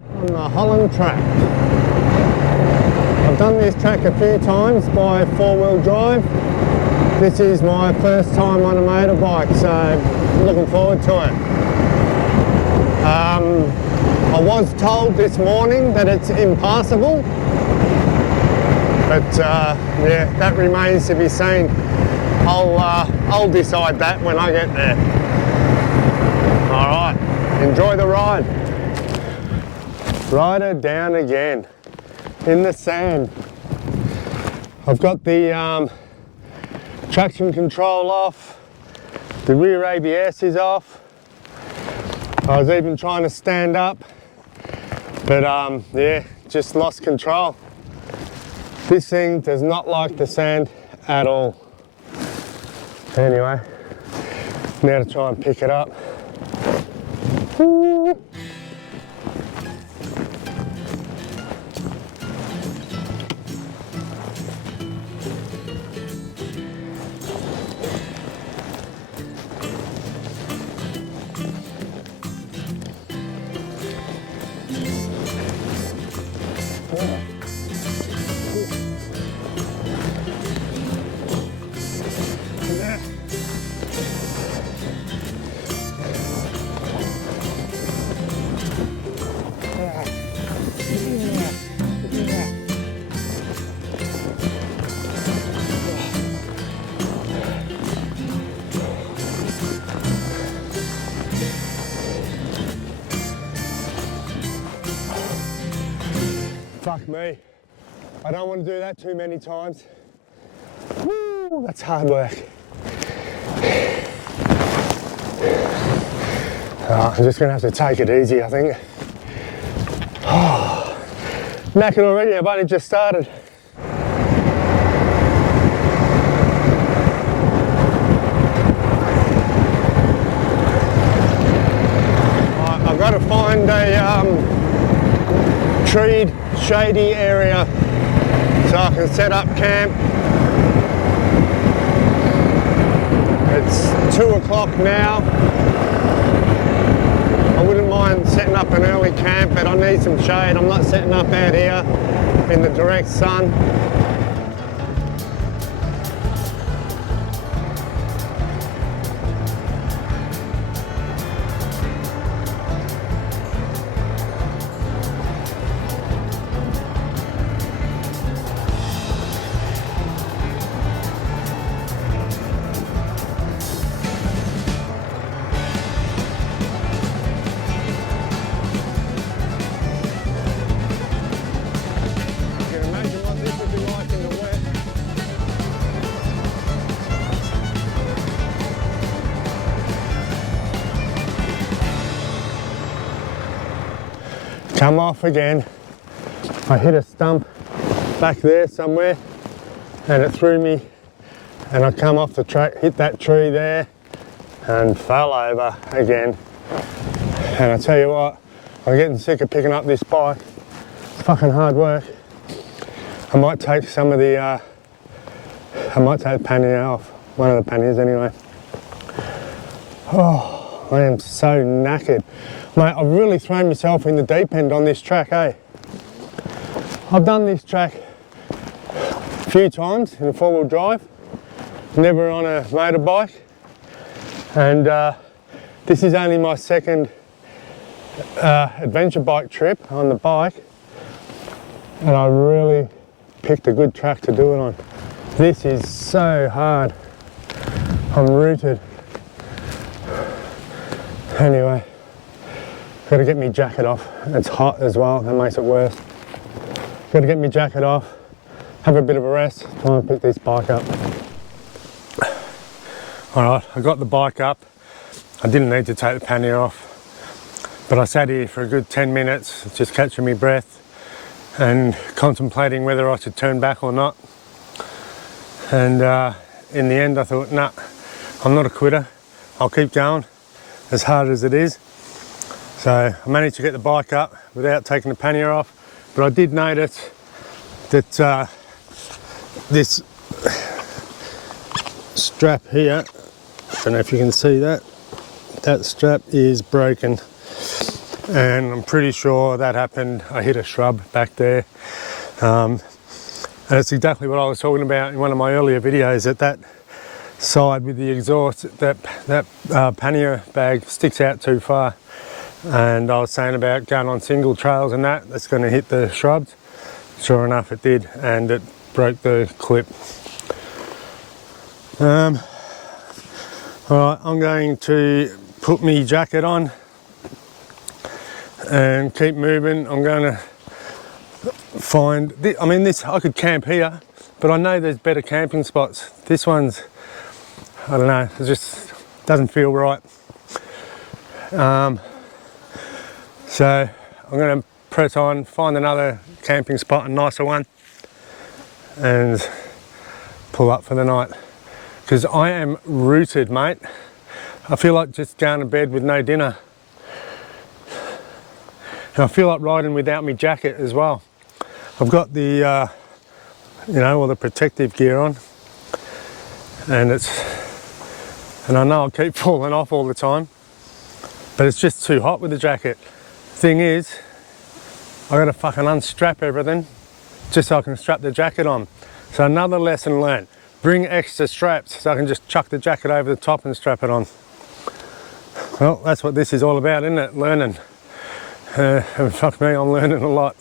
On the Holland Track. I've done this track a few times by four-wheel drive. This is my first time on a motorbike, so looking forward to it. I was told this morning that it's impassable, but yeah, that remains to be seen. I'll decide that when I get there. All right, enjoy the ride. Rider down again in the sand. I've got the traction control off, the rear ABS is off. I was even trying to stand up, but yeah, just lost control. This thing does not like the sand at all. Anyway, now to try and pick it up. Woo. Fuck me. I don't want to do that too many times. Woo, that's hard work. I'm just going to have to take it easy, I think. Oh, knackered already, I've only just started. I've got to find a treed, shady area so I can set up camp. It's 2 o'clock now. I wouldn't mind setting up an early camp, but I need some shade. I'm not setting up out here in the direct sun. Come off again. I hit a stump back there somewhere and it threw me, and I come off the track, hit that tree there and fell over again. And I tell you what, I'm getting sick of picking up this bike. It's fucking hard work. I might take some of the, I might take the pannier off, one of the panniers anyway. Oh, I am so knackered. Mate, I've really thrown myself in the deep end on this track, eh? I've done this track a few times in a four-wheel drive, never on a motorbike, and this is only my second adventure bike trip on the bike, and I really picked a good track to do it on. This is so hard. I'm rooted. Anyway. Got to get my jacket off. It's hot as well, that makes it worse. Got to get my jacket off, have a bit of a rest, try and pick this bike up. Alright, I got the bike up. I didn't need to take the pannier off, but I sat here for a good 10 minutes, just catching my breath and contemplating whether I should turn back or not. And in the end I thought, nah, I'm not a quitter. I'll keep going, as hard as it is. So I managed to get the bike up without taking the pannier off, but I did notice that this strap here, I don't know if you can see that, that strap is broken, and I'm pretty sure that happened. I hit a shrub back there, and it's exactly what I was talking about in one of my earlier videos, that side with the exhaust, that pannier bag sticks out too far, and I was saying about going on single trails and that's going to hit the shrubs. Sure enough it did, and it broke the clip. Alright, I'm going to put my jacket on and keep moving. I'm going to find, I could camp here, but I know there's better camping spots. This one's, I don't know, it just doesn't feel right. So I'm going to press on, find another camping spot, a nicer one, and pull up for the night. Because I am rooted, mate. I feel like just going to bed with no dinner. And I feel like riding without my jacket as well. I've got the, all the protective gear on, and I know I'll keep falling off all the time, but it's just too hot with the jacket. Thing is, I gotta fucking unstrap everything just so I can strap the jacket on. So another lesson learned. Bring extra straps so I can just chuck the jacket over the top and strap it on. Well, that's what this is all about, isn't it? Learning. And fuck me, I'm learning a lot.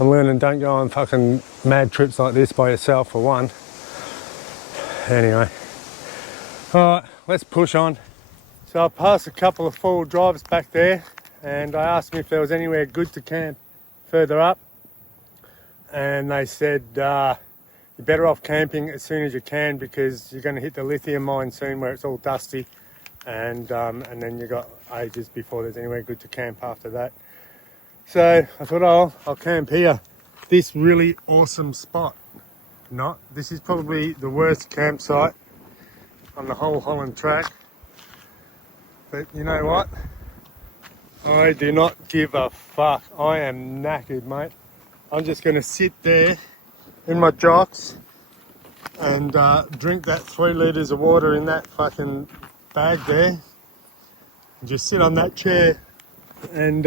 I'm learning don't go on fucking mad trips like this by yourself, for one. Anyway. Alright, let's push on. So I passed a couple of four-wheel drives back there, and I asked them if there was anywhere good to camp further up. And they said, you're better off camping as soon as you can, because you're going to hit the lithium mine soon where it's all dusty, and then you've got ages before there's anywhere good to camp after that. So I thought, oh, I'll camp here. This really awesome spot. This is probably the worst campsite on the whole Holland Track. But you know what? I do not give a fuck. I am knackered, mate. I'm just going to sit there in my jocks and drink that 3 litres of water in that fucking bag there, and just sit on that chair and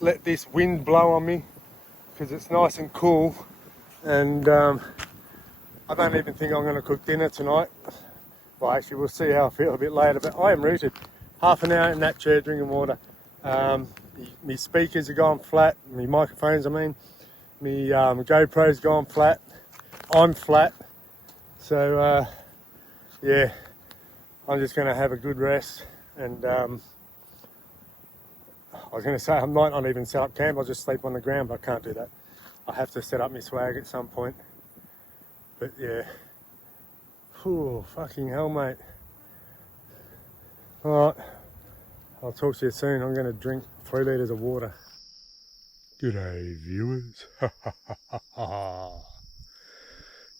let this wind blow on me, because it's nice and cool. And I don't even think I'm going to cook dinner tonight. Well, actually, we'll see how I feel a bit later, but I am rooted. Half an hour in that chair drinking water. My speakers are gone flat, my microphones, my GoPro's gone flat. I'm flat. So, yeah, I'm just going to have a good rest. And I was going to say I might not even set up camp, I'll just sleep on the ground, but I can't do that. I have to set up my swag at some point. But yeah, oh, fucking hell, mate. Alright, I'll talk to you soon. I'm going to drink 3 litres of water. G'day, viewers.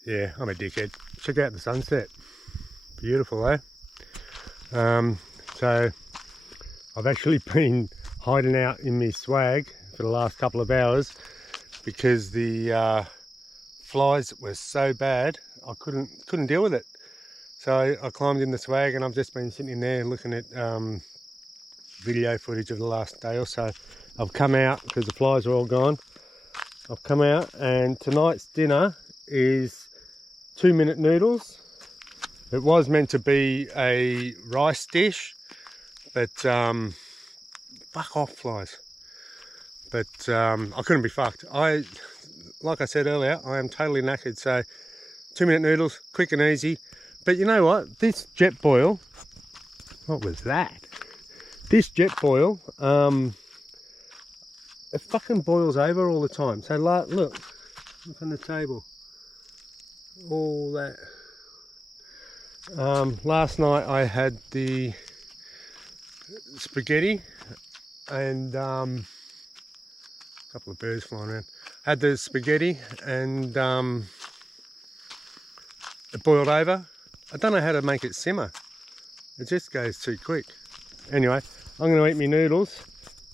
Yeah, I'm a dickhead. Check out the sunset. Beautiful, eh? So, I've actually been hiding out in my swag for the last couple of hours because the flies were so bad I couldn't deal with it. So I climbed in the swag, and I've just been sitting in there looking at video footage of the last day or so. I've come out because the flies are all gone. I've come out, and tonight's dinner is 2-minute noodles. It was meant to be a rice dish, but fuck off, flies. But I couldn't be fucked. Like I said earlier, I am totally knackered. So 2-minute noodles, quick and easy. But you know what? This jet boil, what was that? This jet boil, it fucking boils over all the time. So look on the table, all that. Last night I had the spaghetti and a couple of birds flying around. Had the spaghetti and it boiled over. I don't know how to make it simmer. It just goes too quick. Anyway, I'm going to eat my noodles,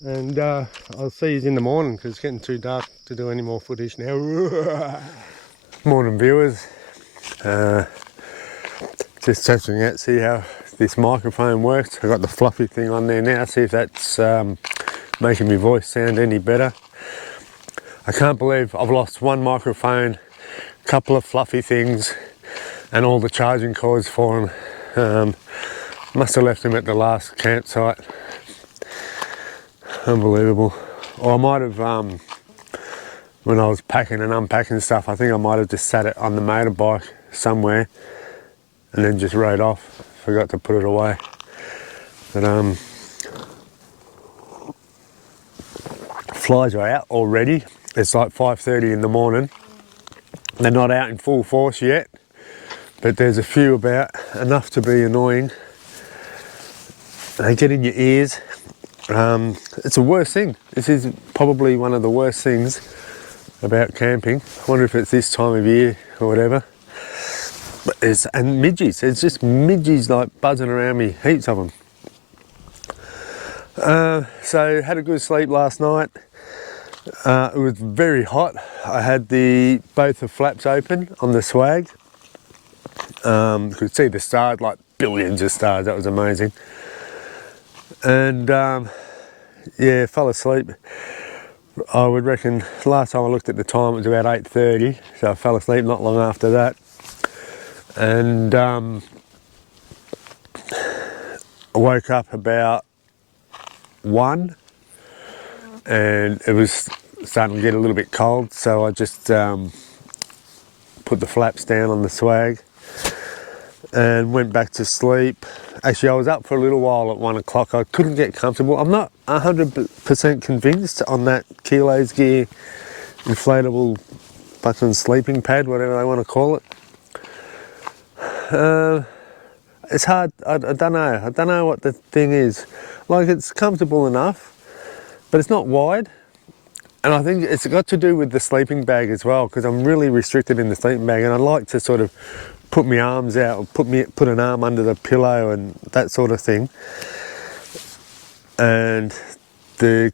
and I'll see you in the morning because it's getting too dark to do any more footage now. Morning, viewers. Just testing out, see how this microphone works. I've got the fluffy thing on there now, see if that's making my voice sound any better. I can't believe I've lost one microphone, a couple of fluffy things, and all the charging cords for them. Must have left them at the last campsite. Unbelievable. Or I might have, when I was packing and unpacking stuff, I think I might have just sat it on the motorbike somewhere and then just rode off. Forgot to put it away. But flies are out already. It's like 5:30 in the morning. They're not out in full force yet, but there's a few about, enough to be annoying. They get in your ears. It's the worst thing. This is probably one of the worst things about camping. I wonder if it's this time of year or whatever. But and midges. It's just midges like buzzing around me. Heaps of them. So had a good sleep last night. It was very hot. I had both the flaps open on the swag. You could see the stars, like billions of stars. That was amazing. And yeah, fell asleep. I would reckon last time I looked at the time it was about 8:30, so I fell asleep not long after that. And I woke up about 1, and it was starting to get a little bit cold, so I just put the flaps down on the swag and went back to sleep. Actually, I was up for a little while at 1 o'clock. I couldn't get comfortable. I'm not 100% convinced on that Kilos Gear inflatable fucking sleeping pad, whatever they want to call it. It's hard. I don't know. I don't know what the thing is. Like, it's comfortable enough, but it's not wide. And I think it's got to do with the sleeping bag as well, because I'm really restricted in the sleeping bag, and I like to sort of put my arms out, or put an arm under the pillow and that sort of thing. And the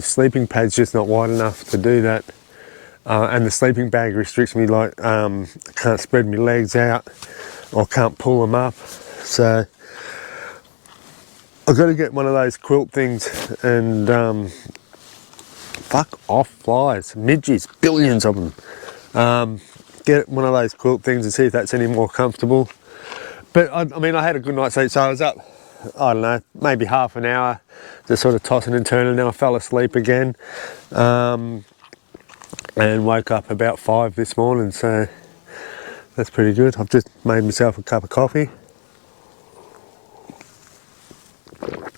sleeping pad's just not wide enough to do that. And the sleeping bag restricts me, like I can't spread my legs out or can't pull them up. So I've got to get one of those quilt things and fuck off flies, midges, billions of them. Get one of those quilt things and see if that's any more comfortable. But I mean, I had a good night's sleep, so I was up, I don't know, maybe half an hour, just sort of tossing and turning. Then I fell asleep again, and woke up about 5 this morning, so that's pretty good. I've just made myself a cup of coffee,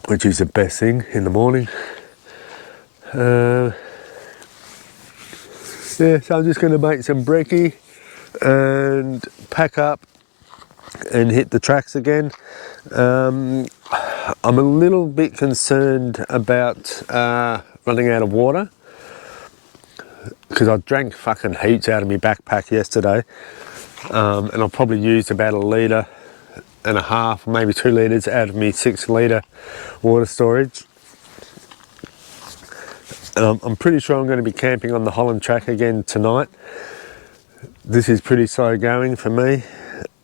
which is the best thing in the morning. Yeah, so I'm just going to make some brekkie and pack up and hit the tracks again. I'm a little bit concerned about running out of water, because I drank fucking heaps out of my backpack yesterday, and I probably used about 1.5 litres, maybe 2 litres out of my 6 litre water storage. And I'm pretty sure I'm going to be camping on the Holland Track again tonight. This is pretty slow going for me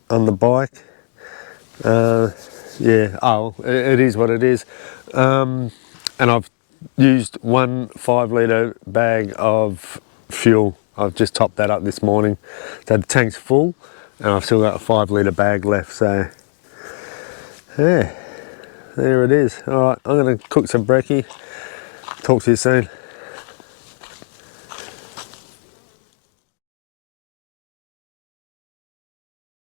on the bike. Yeah, it is what it is. And I've used 1 5-litre bag of fuel. I've just topped that up this morning. So the tank's full and I've still got a 5-litre bag left. So yeah, there it is. All right, I'm going to cook some brekkie. Talk to you soon.